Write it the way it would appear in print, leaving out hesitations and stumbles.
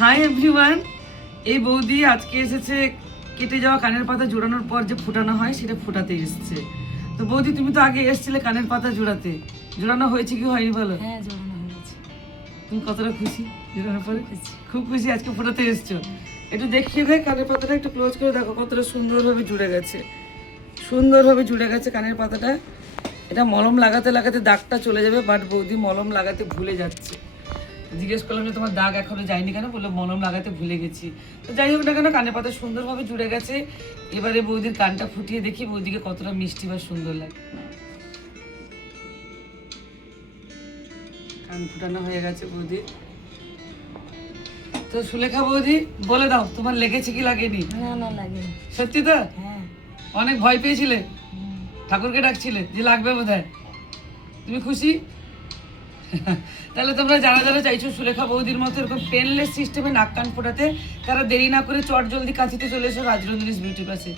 Hi everyone, এই বৌদি আজকে এসেছে কেটে যাওয়া কানের পাতা জোড়ানোর পর যে ফুটানো হয় সেটা ফুটাতে এসেছে। তো বৌদি, তুমি তো আগে এসেছিলে কানের পাতা জোড়াতে, জোড়ানো হয়েছে কি হয়নি বলো? হ্যাঁ, জোড়ানো হয়েছে। তুমি কতটা খুশি জোড়ানোর পরে? খুব খুশি, আজকে ফুটাতে এসছো। একটু দেখিয়ে দেয় কানের পাতাটা, একটু ক্লোজ করে দেখো কতটা সুন্দরভাবে জুড়ে গেছে, সুন্দরভাবে জুড়ে গেছে কানের পাতাটা। এটা মলম লাগাতে লাগাতে দাগটা চলে যাবে, বাট বৌদি মলম লাগাতে ভুলে যাচ্ছে। জিজ্ঞেস করলাম যে তোমার দাগ এখনো যায়নি কেন, বললো মলম লাগাতে ভুলে গেছি। তো যাই হোক না কেন, কানের পাতা সুন্দরভাবে জুড়ে গেছে। এবারে বৌদির কানটা ফুটিয়ে দেখি বৌদিকে কতটা মিষ্টি বা সুন্দর লাগে। কান ফুটানো হয়ে গেছে বৌদির। তো সুলেখা বৌদি, বলে দাও তোমার লেগেছে কি লাগেনি? না না, লাগে। সত্যি তো? হ্যাঁ। অনেক ভয় পেয়েছিলে, ঠাকুরকে ডাকছিলে যে লাগবে বোধহয়। তুমি খুশি? তাহলে তোমরা যারা যারা চাইছো সুলেখা বৌদির মতো এরকম পেনলেস সিস্টেমে নাক কান ফোটাতে, তারা দেরি না করে চট জলদি কাঁচিতে চলে এসো রাজরঞ্জনীস বিউটি প্লাসে।